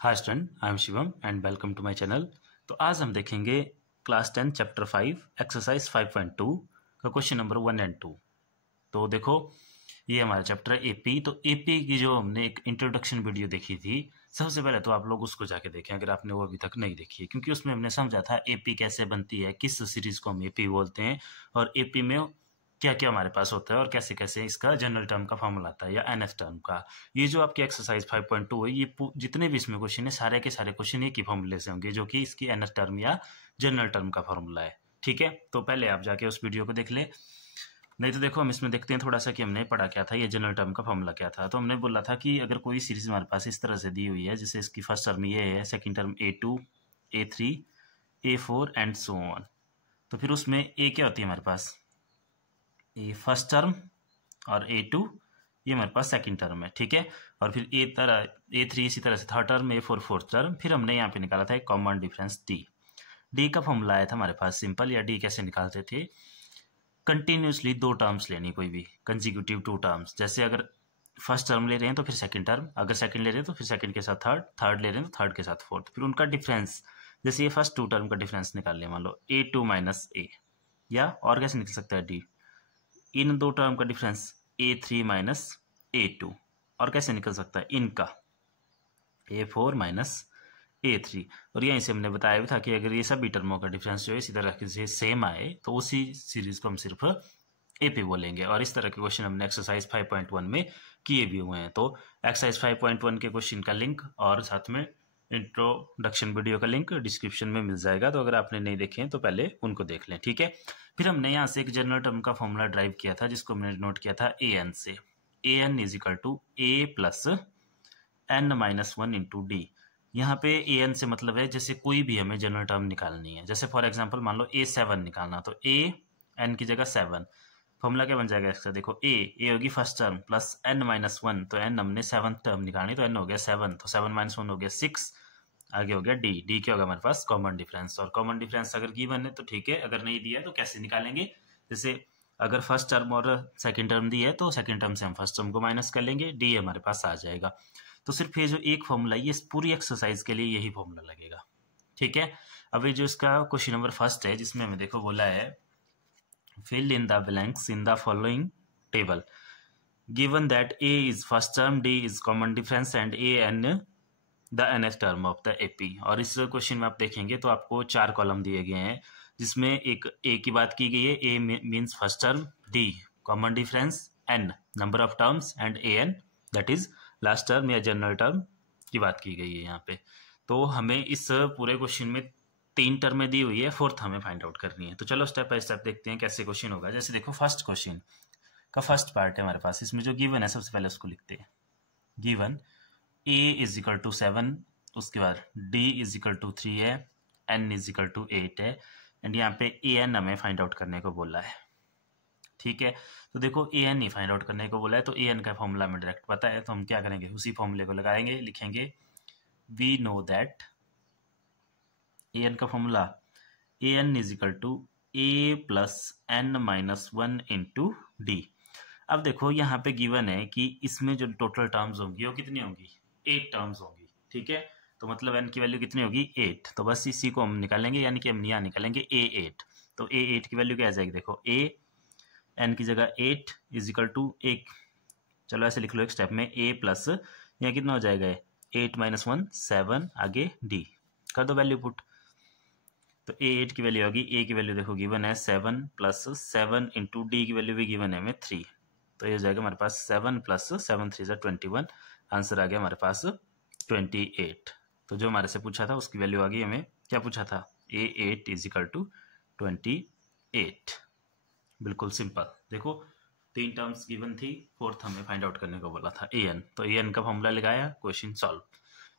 Hi student, I am Shivam and welcome to my channel. तो आज हम देखेंगे क्लास 10 चैप्टर 5 एक्सरसाइज 5.2 का क्वेश्चन नंबर 1 एंड 2। तो देखो, ये हमारा चैप्टर है एपी। तो एपी की जो हमने एक इंट्रोडक्शन वीडियो देखी थी, सबसे पहले तो आप लोग उसको जाके देखें अगर आपने वो अभी तक नहीं देखी है, क्योंकि उसमें हमने समझा था एपी कैसे बनती है, किस सीरीज को हम एपी बोलते हैं और एपी में क्या क्या हमारे पास होता है और कैसे कैसे इसका जनरल टर्म का फॉर्मूला आता है या एनएफ टर्म का। ये जो आपकी एक्सरसाइज 5.2 है, ये जितने भी इसमें क्वेश्चन है सारे के सारे क्वेश्चन एक ही फॉर्मूले से होंगे, जो कि इसकी एनएफ टर्म या जनरल टर्म का फॉर्मूला है। ठीक है, तो पहले आप जाके उस वीडियो को देख ले। नहीं तो देखो, हम इसमें देखते हैं थोड़ा सा कि हमने पढ़ा क्या था, ये जनरल टर्म का फॉर्मूला क्या था। तो हमने बोला था कि अगर कोई सीरीज हमारे पास इस तरह से दी हुई है, जैसे इसकी फर्स्ट टर्म ये है, second term A2, A3, A4 and so on, तो फिर उसमें ए क्या होती है हमारे पास, ए फर्स्ट टर्म और A2 ये हमारे पास सेकंड टर्म है। ठीक है, और फिर A3 इसी तरह से third term, A4 fourth term. फिर हमने यहाँ पे निकाला था एक कॉमन डिफरेंस डी का फॉर्मूला आया था हमारे पास सिंपल। या डी कैसे निकालते थे, कंटिन्यूसली दो टर्म्स लेनी, कोई भी कंजिक्यूटिव टू टर्म्स। जैसे अगर फर्स्ट टर्म ले रहे हैं तो फिर सेकंड टर्म, अगर सेकंड ले रहे हैं तो फिर सेकंड के साथ थर्ड, थर्ड ले रहे हैं तो थर्ड के साथ फोर्थ, फिर उनका डिफरेंस। जैसे ये फर्स्ट टू टर्म का डिफरेंस निकाल लिया, मान लो A2 माइनस ए, या और कैसे निकल सकता है डी, इन दो टर्म का डिफरेंस A3 माइनस A2, और कैसे निकल सकता है इनका A4 माइनस A3। और यहीं से हमने बताया भी था कि अगर ये सभी टर्मों का डिफरेंस जो है इसी तरह से सेम आए तो उसी सीरीज को हम सिर्फ एपी बोलेंगे। और इस तरह के क्वेश्चन हमने एक्सरसाइज 5.1 में किए भी हुए हैं। तो एक्सरसाइज 5.1 के क्वेश्चन का लिंक और साथ में इंट्रोडक्शन वीडियो का लिंक डिस्क्रिप्शन में मिल जाएगा, तो अगर आपने नहीं देखे हैं तो पहले उनको देख लें। ठीक है, फिर हमने यहाँ से एक जनरल टर्म का फॉर्मूला ड्राइव किया था, जिसको हमने नोट किया था ए एन से। A N is equal to A plus N minus one into d. यहाँ पे ए एन से मतलब है जैसे कोई भी हमें जनरल टर्म निकालनी है। जैसे फॉर एग्जांपल मान लो A7 निकालना, तो ए एन की जगह 7, फॉर्मूला क्या बन जाएगा इसका, देखो ए होगी first term plus N minus one, तो एन हमने सेवंथ टर्म निकालनी, तो एन हो गया 7, तो 7 माइनस वन हो गया 6, आगे हो गया डी क्या होगा हमारे पास कॉमन डिफरेंस। और कॉमन डिफरेंस अगर गिवन है तो ठीक है, अगर नहीं दिया है तो कैसे निकालेंगे, जैसे अगर फर्स्ट टर्म और सेकंड टर्म दी है तो सेकंड टर्म से हम फर्स्ट टर्म को माइनस कर लेंगे, डी हमारे पास आ जाएगा। तो सिर्फ ये जो एक फॉर्मूला है, ये पूरी एक्सरसाइज के लिए यही फॉर्मूला लगेगा। ठीक है, अब ये जो इसका क्वेश्चन नंबर फर्स्ट है, जिसमें हमें देखो बोला है fill in the blanks in the following table given that a is first term, d is common difference and a n the nth term of the AP। और इस क्वेश्चन में आप देखेंगे तो आपको 4 कॉलम दिए गए हैं, जिसमें एक ए की बात की गई है, a means first term, d common difference, n number of terms and a n that is last term या जनरल टर्म की बात की गई है यहाँ पे। तो हमें इस पूरे क्वेश्चन में 3 टर्में दी हुई है, फोर्थ हमें फाइंड आउट करनी है। तो चलो स्टेप बाय स्टेप देखते हैं कैसे क्वेश्चन होगा। जैसे देखो, फर्स्ट क्वेश्चन का फर्स्ट पार्ट है हमारे पास, इसमें जो गिवन है सबसे पहले उसको लिखते हैं। Given a is equal to 7, उसके बाद d इज इक्वल टू 3 है, n इज इक्वल टू 8 है, एंड यहाँ पे a n हमें फाइंड आउट करने को बोला है। ठीक है, तो देखो a n he find out करने को बोला है, तो a n का फॉर्मूला हमें डायरेक्ट पता है, तो हम क्या करेंगे, उसी फॉर्मूले को लगाएंगे, लिखेंगे we know that A N का formula A N is equal to A plus N minus one into D. अब देखो यहाँ पे गिवन है कि इसमें जो टोटल टर्म्स होंगी वो कितनी होंगी, 8 टर्म्स होंगी। ठीक है, तो मतलब एन की वैल्यू कितनी होगी, 8। तो बस इसी को हम निकालेंगे, यानी कि हम यहाँ निकालेंगे A8। तो A8 की वैल्यू क्या आ जाएगी, देखो ए एन की जगह 8 इज इक्वल टू एक, चलो ऐसे लिख लो एक स्टेप में, ए प्लस यहाँ कितना हो जाएगा 8 माइनस 1 7, आगे डी कर दो वैल्यू पुट। तो A8 की वैल्यू होगी, ए की वैल्यू देखो गिवन है 7 प्लस 7 इंटू डी की वैल्यू भी गिवन है हमें 3, तो ये हो जाएगा हमारे पास 7 प्लस 7 3 21, आंसर आ गया हमारे पास 28। तो जो हमारे से पूछा था उसकी वैल्यू आ गई, हमें क्या पूछा था, A8 इज इक्वल टू 28। बिल्कुल सिंपल। देखो 3 टर्म्स गिवन थी, फोर्थ हमें फाइंड आउट करने को बोला था an, तो an का फॉर्मूला लगाया, क्वेश्चन सॉल्व।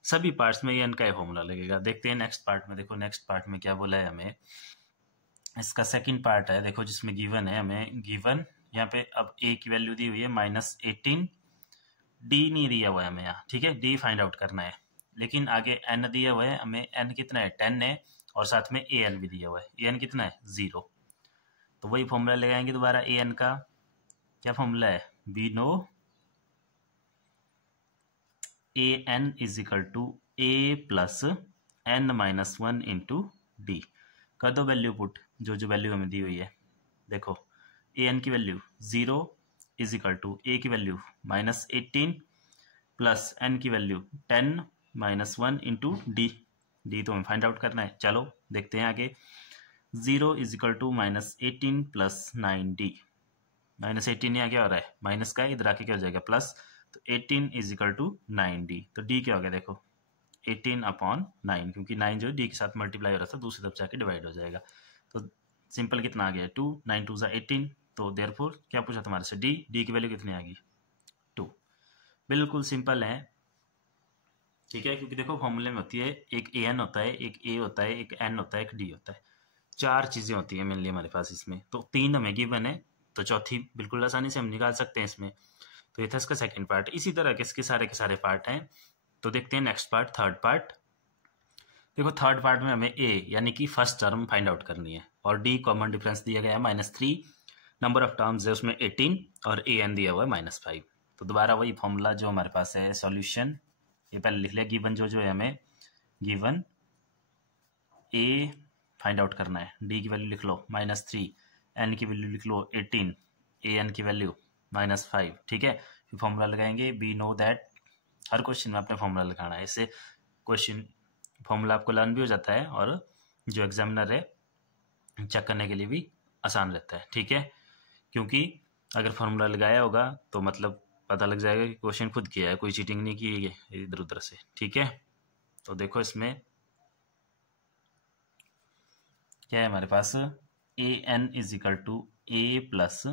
सभी पार्ट्स में an का ही फॉर्मूला लगेगा। देखते हैं नेक्स्ट पार्ट में। देखो नेक्स्ट पार्ट में क्या बोला है हमें, इसका सेकंड पार्ट है देखो, जिसमें गिवन है हमें, गिवन यहाँ पे अब a की वैल्यू दी हुई है -18, d नहीं दिया हुआ है हमें यहाँ। ठीक है, d फाइंड आउट करना है, लेकिन आगे n दिया हुआ है हमें, n कितना है 10 है, और साथ में an भी दिया हुआ है, an कितना है 0। तो वही फॉर्मूला लगाएंगे दोबारा an का, क्या फॉर्मूला है, we know a N is equal to A plus N minus one into d. कर दो वैल्यू पुट, जो वैल्यू हमें दी हुई है। देखो ए एन की वैल्यू 0 इज इक्वल टू ए की वैल्यू -18 प्लस एन की value 10 minus one into D. D तो हमें फाइंड आउट करना है। चलो देखते हैं आगे। 0 is equal to -18 plus 9d। -18 यहाँ क्या हो रहा है, माइनस का, इधर आके क्या हो जाएगा प्लस। तो 18 इज इक्वल टू 9d। तो d क्या हो गया, देखो 18/9, क्योंकि 9 जो d के साथ मल्टीप्लाई हो रहा था दूसरी तरफ जाके डिवाइड हो जाएगा। तो सिंपल कितना आ गया 2, 9 2 18। तो देयरफॉर क्या पूछा तुम्हारे से, डी की वैल्यू कितनी आ गई 2। बिल्कुल सिंपल है, ठीक है, क्योंकि देखो फॉर्मूले में होती है एक ए एन होता है, एक ए होता है, एक एन होता है, एक डी होता है। 4 चीज़ें होती है मेनली हमारे पास इसमें। तो 3 हमें गिवन है, तो चौथी बिल्कुल आसानी से हम निकाल सकते हैं इसमें। तो ये था इसका सेकंड पार्ट। इसी तरह के इसके सारे पार्ट हैं। तो देखते हैं नेक्स्ट पार्ट, थर्ड पार्ट। देखो थर्ड पार्ट में हमें ए यानी कि फर्स्ट टर्म फाइंड आउट करनी है, और डी कॉमन डिफरेंस दिया गया है -3, नंबर ऑफ टर्म्स है उसमें 18, और ए एन दिया हुआ है -5। तो दोबारा वही फॉर्मूला जो हमारे पास है, सॉल्यूशन, ये पहले लिख लिया। गिवन जो है हमें गिवन ए फाइंड आउट करना है, डी की वैल्यू लिख लो -3, एन की वैल्यू लिख लो 18, ए एन की वैल्यू -5। ठीक है, फिर फॉर्मूला लगाएंगे। वी नो दैट, हर क्वेश्चन में अपने फॉर्मूला लगाना है, इससे क्वेश्चन फॉर्मूला आपको लर्न भी हो जाता है, और जो एग्जामिनर है चेक करने के लिए भी आसान रहता है। ठीक है, क्योंकि अगर फॉर्मूला लगाया होगा तो मतलब पता लग जाएगा कि क्वेश्चन खुद किया है, कोई चीटिंग नहीं की है इधर उधर से। ठीक है, तो देखो इसमें क्या है हमारे पास, A N is equal to A plus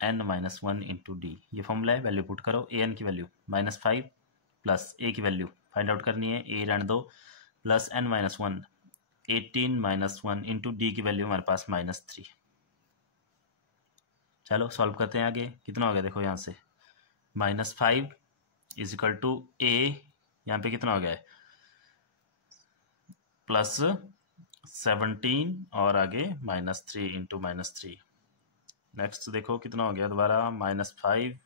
N minus one into D. ये फॉर्मूला है, वैल्यू पुट करो। ए एन की वैल्यू -5 प्लस ए की वैल्यू फाइंड आउट करनी है, ए रहने दो, plus N minus one 18 minus one into D की वैल्यू हमारे पास -3। चलो सॉल्व करते हैं आगे। कितना हो गया देखो यहाँ से, -5 इज इक्वल टू ए, यहाँ पे कितना हो गया है +17, और आगे -3 इंटू -3। नेक्स्ट देखो कितना हो गया दोबारा, -5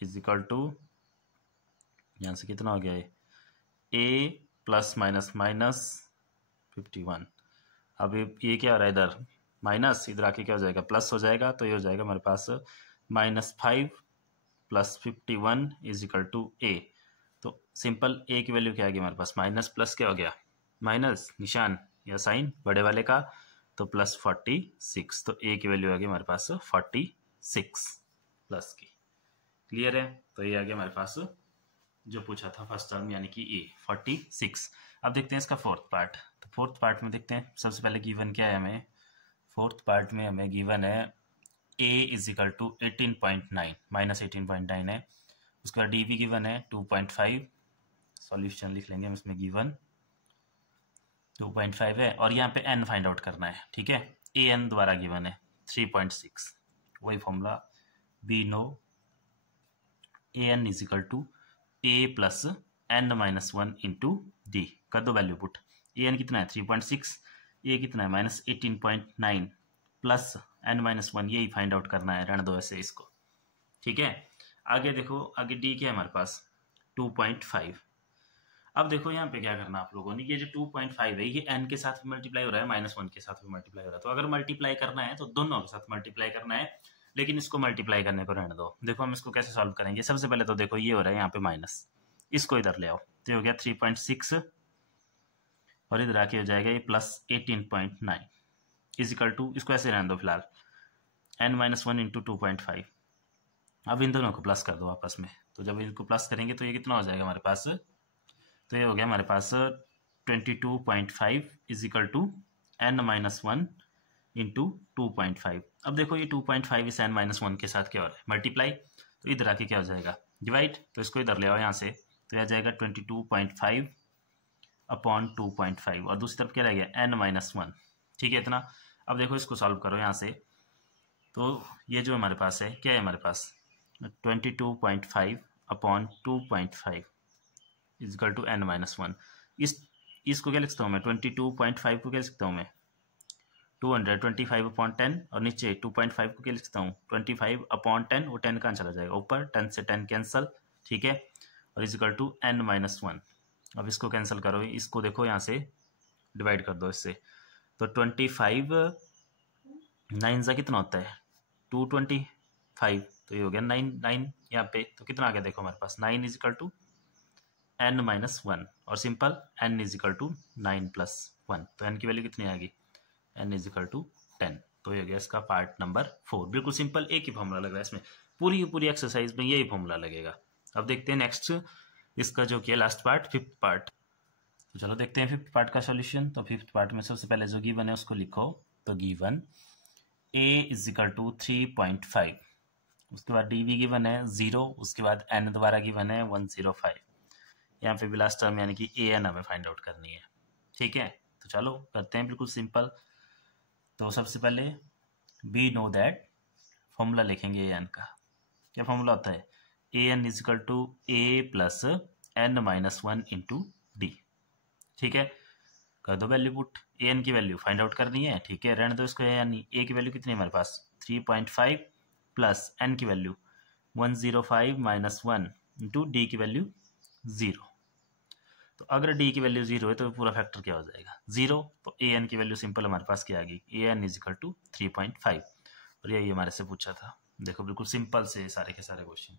इज इक्वल टू, यहाँ से कितना हो गया है ए प्लस माइनस माइनस 51। अब ये क्या हो रहा है इधर माइनस, इधर आके क्या हो जाएगा प्लस हो जाएगा। तो ये हो जाएगा हमारे पास -5 प्लस 51 इज इक्वल टू ए। तो सिंपल ए की वैल्यू क्या आ गई हमारे पास, माइनस प्लस क्या हो गया, माइनस निशान या साइन बड़े वाले का, तो +46। तो ए की वैल्यू आ गई हमारे पास 46 प्लस की। क्लियर है, तो ये आ गया हमारे पास जो पूछा था फर्स्ट टर्म यानी कि ए 46। अब देखते हैं इसका फोर्थ पार्ट। तो फोर्थ पार्ट में देखते हैं, सबसे पहले गिवन क्या है हमें, फोर्थ पार्ट में हमें गिवन है a इज इक्वल टू 18.9 -18.9 है। उसका डी भी गिवन है 2.5। सॉल्यूशन लिख लेंगे हम इसमें, गिवन 2.5 है, और यहाँ पे n फाइंड आउट करना है। ठीक है, ए एन द्वारा गिवन है 3.6। वही formula, we know a N is equal to A plus N minus one into d. कर दो वैल्यू पुट। ए एन कितना है 3.6, ए कितना है -18.9 प्लस एन माइनस वन, यही फाइंड आउट करना है, रहने दो ऐसे इसको। ठीक है, आगे देखो, आगे डी क्या है हमारे पास 2.5। अब देखो यहाँ पे क्या करना आप लोगों ने, ये जो 2.5 है ये n के साथ भी मल्टीप्लाई हो रहा है, -1 के साथ भी मल्टीप्लाई हो रहा है। तो अगर मल्टीप्लाई करना है तो दोनों के साथ मल्टीप्लाई करना है, लेकिन इसको मल्टीप्लाई करने को रहने दो। देखो हम इसको कैसे सॉल्व करेंगे। सबसे पहले तो देखो ये हो रहा है यहाँ पे माइनस, इसको इधर ले आओ, तो हो गया 3.6, और इधर आके हो जाएगा ये +18.9 इज इक्वल टू, इसको ऐसे रहने दो फिलहाल, n-1 इंटू 2.5। अब इन दोनों को प्लस कर दो आपस में। तो जब इनको प्लस करेंगे तो ये कितना हो जाएगा हमारे पास, तो ये हो गया हमारे पास 22.5 is equal to n-1 into 2.5। अब देखो ये 2.5 इस n-1 के साथ क्या हो रहा है, मल्टीप्लाई। तो इधर आके क्या हो जाएगा डिवाइड, तो इसको इधर ले आओ यहाँ से, तो यह जाएगा 22.5 अपॉन 2.5, और दूसरी तरफ क्या रह गया n-1। ठीक है इतना। अब देखो इसको सॉल्व करो यहाँ से, तो ये जो हमारे पास है क्या है हमारे पास 22.5 upon 2.5 is equal to n-1। इसको क्या लिख सकता हूँ मैं, 22.5 को क्या लिख सकता हूँ मैं 225 अपॉन 10, और नीचे 2.5 को क्या लिख सकता हूँ 25 अपॉन 10, वो 10 कहाँ चला जाएगा ऊपर, 10 से 10 कैंसल। ठीक है, और इजिकल टू n-1। अब इसको कैंसिल करो, इसको देखो यहाँ से डिवाइड कर दो इससे, तो 25 9 सा कितना होता है 225, तो ये हो गया 9 यहाँ पे, तो कितना आ गया देखो हमारे पास 9 इजिकल टू n-1 और सिंपल n इजिकल टू 9+1, तो n की वैल्यू कितनी आ गई n इजिकल टू 10। तो ये हो गया इसका पार्ट नंबर 4। बिल्कुल सिंपल, एक ही फॉर्मूला लग रहा है इसमें, पूरी की पूरी एक्सरसाइज में यही फॉर्मूला लगेगा। अब देखते हैं नेक्स्ट इसका जो कि लास्ट पार्ट, फिफ्थ पार्ट। तो चलो देखते हैं फिफ्थ पार्ट का सॉल्यूशन। तो फिफ्थ पार्ट में सबसे पहले जो गिवन है उसको लिखो। तो गिवन a इजिकल टू 3.5, उसके बाद डी भी गिवन है 0, उसके बाद n दोबारा गिवन है 105। यहाँ पे भी लास्ट टर्म यानी कि a n हमें फाइंड आउट करनी है। ठीक है, तो चलो करते हैं बिल्कुल सिंपल। तो सबसे पहले वी नो दैट, फॉर्मूला लिखेंगे ए एन का। क्या फॉर्मूला होता है, A N is equal to A plus n-1 into D. ठीक है, कर दो वैल्यू पुट, ए एन की वैल्यू फाइंड आउट करनी है। ठीक है, रहने दो इसको, यानी ए की वैल्यू कितनी है हमारे पास 3.5 प्लस एन की वैल्यू 105-1 इंटू डी की वैल्यू 0। तो अगर डी की वैल्यू 0 है तो पूरा फैक्टर क्या हो जाएगा 0, तो ए एन की वैल्यू सिंपल हमारे पास क्या आ गई, ए एन इजिकल टू 3.5, और यही हमारे से पूछा था। देखो बिल्कुल सिंपल से सारे के सारे क्वेश्चन।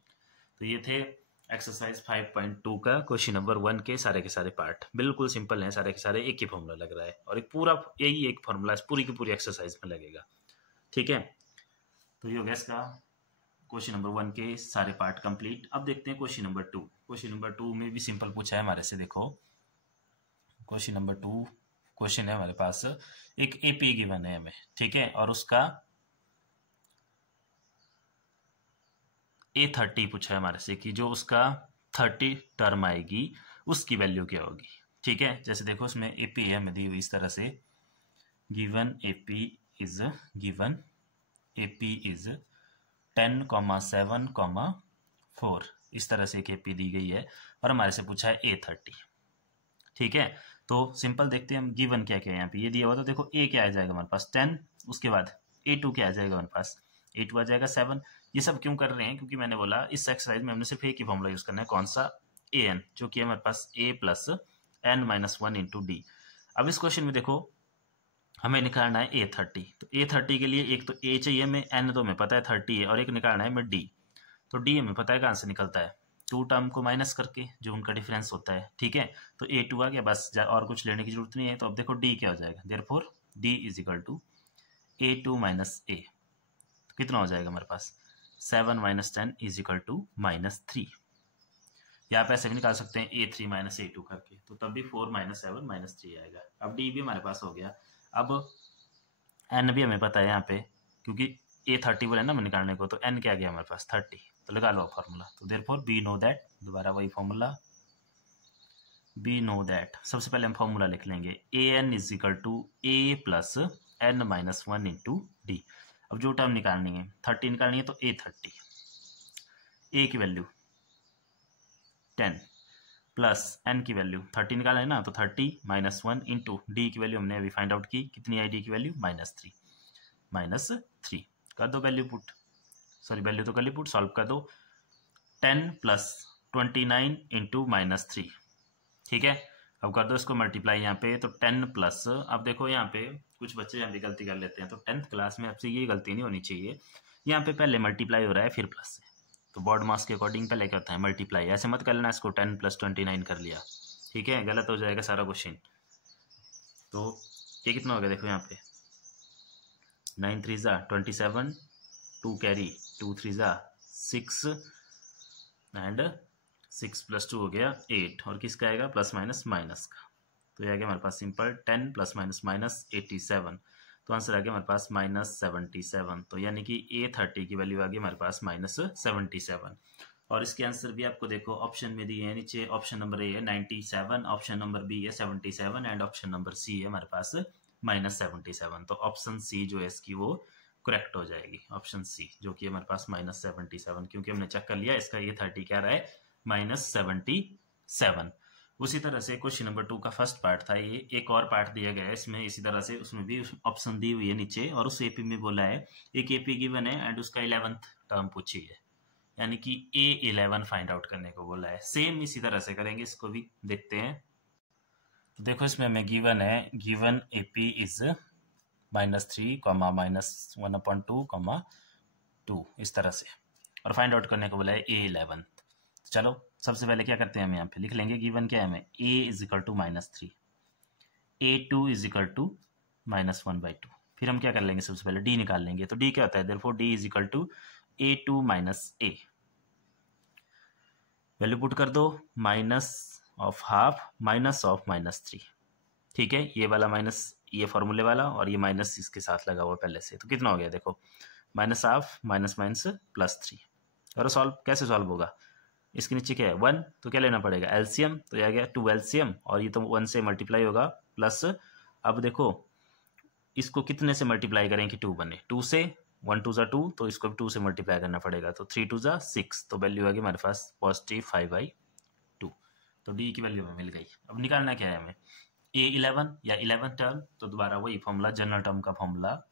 तो ये थे एक्सरसाइज 5.2 का क्वेश्चन नंबर 1 के सारे पार्ट। बिल्कुल सिंपल हैं सारे के सारे, एक ही फॉर्मूला लग रहा है और एक पूरा यही एक फॉर्मूला पूरी की पूरी एक्सरसाइज में लगेगा। ठीक है, तो ये हो गया इसका क्वेश्चन नंबर 1 के सारे पार्ट कंप्लीट। अब देखते हैं क्वेश्चन नंबर 2। क्वेश्चन नंबर 2 में भी सिंपल पूछा है हमारे से। देखो क्वेश्चन नंबर 2 क्वेश्चन है हमारे पास, एक एपी गिवन है हमें। ठीक है, और उसका A30 पूछा है हमारे से कि जो उसका 30 टर्म आएगी उसकी वैल्यू क्या होगी। ठीक है, जैसे देखो उसमें एपी है हमें दी हुई इस तरह से, गिवन एपी इज 10,7,4, इस तरह से एक एपी दी गई है और हमारे से पूछा है A30। ठीक है, तो सिंपल देखते हैं हम गिवन क्या क्या है यहाँ पे। ये दिया हुआ तो देखो ए क्या आ जाएगा हमारे पास 10, उसके बाद A2 क्या आ जाएगा हमारे पास, A2 आ जाएगा 7। ये सब क्यों कर रहे हैं, क्योंकि मैंने बोला इस एक्सरसाइज में हमने सिर्फ एक ही फॉर्मूला यूज करना है, कौन सा, ए एन, जो कि हमारे पास a plus n-1 into D. अब इस क्वेश्चन में देखो हमें निकालना है A30, तो A30 के लिए एक तो a चाहिए हमें, n तो हमें पता है 30 है, और एक निकालना है हमें d। तो d हमें पता है कहाँ से निकलता है, 2 टर्म को माइनस करके जो उनका डिफरेंस होता है। ठीक है, तो A2 आ गया, बस और कुछ लेने की जरूरत नहीं है। तो अब देखो d क्या हो जाएगा, therefore d is equal to A2 minus a, कितना हो जाएगा हमारे पास 7 माइनस 10 इज इक्वल टू -3। यहाँ पे ऐसे भी निकाल सकते हैं A3 माइनस A2 करके, तो तब भी 4 माइनस 7 माइनस 3 आएगा। अब D भी हमारे पास हो गया। अब N भी हमें पता है यहाँ पे, क्योंकि A30 बोले ना हमें निकालने को, तो N क्या गया हमारे पास 30, तो लगा लो फॉर्मूला। तो देयरफॉर वी नो दैट, दोबारा वही फॉर्मूला, वी नो दैट। सबसे पहले हम फॉर्मूला लिख लेंगे, AN is equal to A plus n-1 into D. अब जो टर्म निकालनी है 30 निकालनी है, तो A30, A की वैल्यू 10 प्लस n की वैल्यू 30 निकाला है ना, तो 30 माइनस 1 इंटू डी की वैल्यू हमने अभी फाइंड आउट की, कितनी आई डी की वैल्यू -3 कर दो वैल्यू पुट, सॉरी वैल्यू तो कर ली पुट, सॉल्व कर दो। 10 प्लस 29 इंटू -3। ठीक है, अब कर दो इसको मल्टीप्लाई यहाँ पे, तो 10 प्लस, अब देखो यहाँ पे कुछ बच्चे यहाँ पे गलती कर लेते हैं, तो 10th क्लास में आपसे ये गलती नहीं होनी चाहिए। यहाँ पे पहले मल्टीप्लाई हो रहा है फिर प्लस से, तो बोर्ड मार्क्स के अकॉर्डिंग पहले क्या होता है मल्टीप्लाई, ऐसे मत कर लेना इसको 10 प्लस 29 कर लिया। ठीक है, गलत हो जाएगा सारा क्वेश्चन। तो ये कितना हो गया देखो यहाँ पे 9 3 27, 2 कैरी, 2 3 6 एंड 6 प्लस 2 हो गया 8, और किसका आएगा प्लस माइनस माइनस का। तो ये आ गया हमारे पास सिंपल 10 प्लस माइनस माइनस 87, तो आंसर आ गया हमारे पास -77। तो यानी कि A30 की वैल्यू आ गई हमारे पास -77। और इसके आंसर भी आपको देखो ऑप्शन में दिए हैं नीचे, ऑप्शन नंबर ए है 97, ऑप्शन नंबर बी है 77 एंड ऑप्शन नंबर सी है हमारे पास -77। तो ऑप्शन सी जो है इसकी वो करेक्ट हो जाएगी, ऑप्शन सी जो कि हमारे पास -77, क्योंकि हमने चेक कर लिया इसका A30 क्या रहा है -77। उसी तरह से क्वेश्चन नंबर 2 का फर्स्ट पार्ट था ये, एक और पार्ट दिया गया है इसमें इसी तरह से, उसमें भी ऑप्शन दी हुई है नीचे, और उस एपी में बोला है एक एपी गिवन है एंड उसका 11th टर्म पूछी है। यानी कि A11 फाइंड आउट करने को बोला है। सेम इसी तरह से करेंगे, इसको भी देखते हैं। तो देखो इसमें हमें गिवन है, गिवन AP इज -3, -1/2, 2 इस तरह से, और फाइंड आउट करने को बोला है A11। चलो सबसे पहले क्या करते हैं, हम यहाँ पे लिख लेंगे गिवन क्या है हमें, A is equal to -3, A2 is equal to -1/2। फिर हम क्या कर लेंगे, सबसे पहले D निकाल लेंगे। तो D क्या होता है, therefore D is equal to A2 - A, value put कर दो, -12 -3। ठीक है, ये वाला माइनस ये फॉर्मूले वाला, और ये माइनस इसके साथ लगा हुआ पहले से। तो कितना हो गया देखो, -12 -3। और सॉल्व कैसे सॉल्व होगा, इसके नीचे क्या है 1, तो क्या लेना पड़ेगा एलसीएम, तो यह आ गया 2 एलसीएम, और ये तो 1 से मल्टीप्लाई होगा प्लस, अब देखो इसको कितने से मल्टीप्लाई करें कि 2 बने, 2 से, 1 2 2, तो इसको भी 2 से मल्टीप्लाई करना पड़ेगा, तो 3 2 6, तो वैल्यू आ गई हमारे पास +5/2। तो डी की वैल्यू हमें मिल गई। अब निकालना क्या है हमें, A11 या 11 टर्म, तो दोबारा वही फॉर्मूला, जनरल टर्म का फॉर्मूला,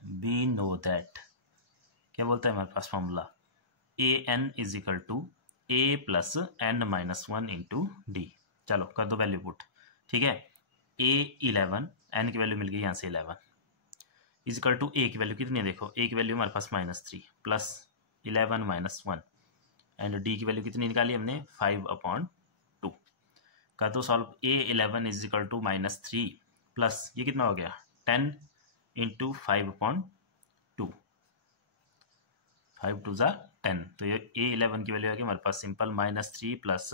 वी नो दैट, क्या बोलता है हमारे पास formula, AN is equal to A plus n-1 into D. चलो कर दो वैल्यू पुट, ठीक है। A11, n की वैल्यू मिल गई यहाँ से 11, इज इक्वल टू A की वैल्यू कितनी है, देखो A की वैल्यू हमारे पास -3 प्लस 11 -1, एंड D की वैल्यू कितनी निकाली हमने 5/2। कर दो solve, A11 is equal to -3 plus ये कितना हो गया 10 इंटू 5/2, 5 2 10, तो ये A11 की वैल्यू आ गई हमारे पास सिंपल -3 प्लस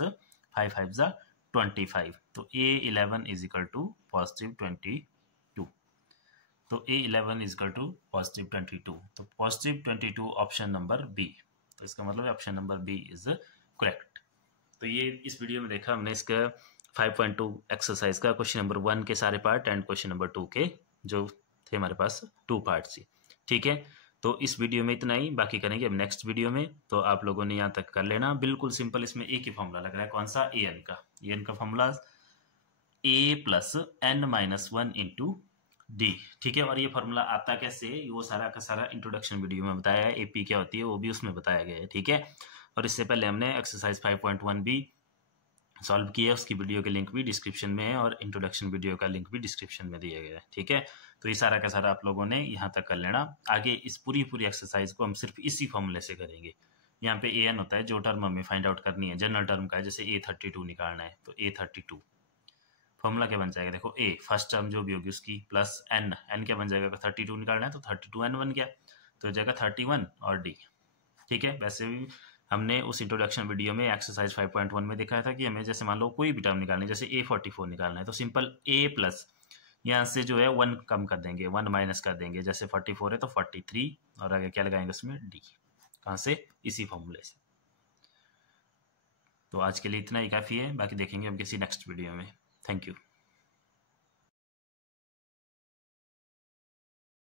5 5 25, तो A11 इज इक्वल टू +22, तो A11 इज इक्वल टू +22, तो +22 ऑप्शन नंबर बी। तो इसका मतलब option number B is correct. तो ये इस वीडियो में देखा हमने इसका 5.2 एक्सरसाइज का क्वेश्चन नंबर 1 के सारे पार्ट एंड क्वेश्चन नंबर 2 के जो थे हमारे पास 2 पार्ट्स ही, ठीक है। तो इस वीडियो में इतना ही, बाकी करेंगे अब नेक्स्ट वीडियो में। तो आप लोगों ने यहाँ तक कर लेना, बिल्कुल सिंपल। इसमें एक ही फॉर्मूला लग रहा है, कौन सा, AN का formula A plus n-1 into D, ठीक है। और ये फॉर्मूला आता कैसे, वो सारा का सारा इंट्रोडक्शन वीडियो में बताया है, AP क्या होती है वो भी उसमें बताया गया है, ठीक है। और इससे पहले हमने एक्सरसाइज 5.1 भी सॉल्व किया, उसकी वीडियो के लिंक भी डिस्क्रिप्शन में है, और इंट्रोडक्शन वीडियो का लिंक भी डिस्क्रिप्शन में दिया गया है, ठीक है। तो ये सारा का सारा आप लोगों ने यहाँ तक कर लेना। आगे इस पूरी एक्सरसाइज को हम सिर्फ इसी फॉर्मूले से करेंगे। यहाँ पे AN होता है, जो टर्म हमें फाइंड आउट करनी है जनरल टर्म का है, जैसे A32 निकालना है, तो A32 फॉर्मूला क्या बन जाएगा, देखो A फर्स्ट टर्म जो भी होगी उसकी प्लस n क्या बन जाएगा, 32 निकालना है तो 32n बन गया, तो हो जाएगा 31 और D, ठीक है। वैसे भी हमने उस इंट्रोडक्शन वीडियो में एक्सरसाइज 5.1 में दिखाया था कि हमें जैसे मान लो कोई भी टर्म निकालनी है, जैसे A44 निकालना है, तो सिंपल A प्लस यहाँ से जो है 1 कम कर देंगे, 1 माइनस कर देंगे, जैसे 44 है तो 43, और आगे क्या लगाएंगे उसमें D, कहाँ से, इसी फॉर्मूले से। तो आज के लिए इतना ही काफ़ी है, बाकी देखेंगे हम किसी नेक्स्ट वीडियो में। Thank you.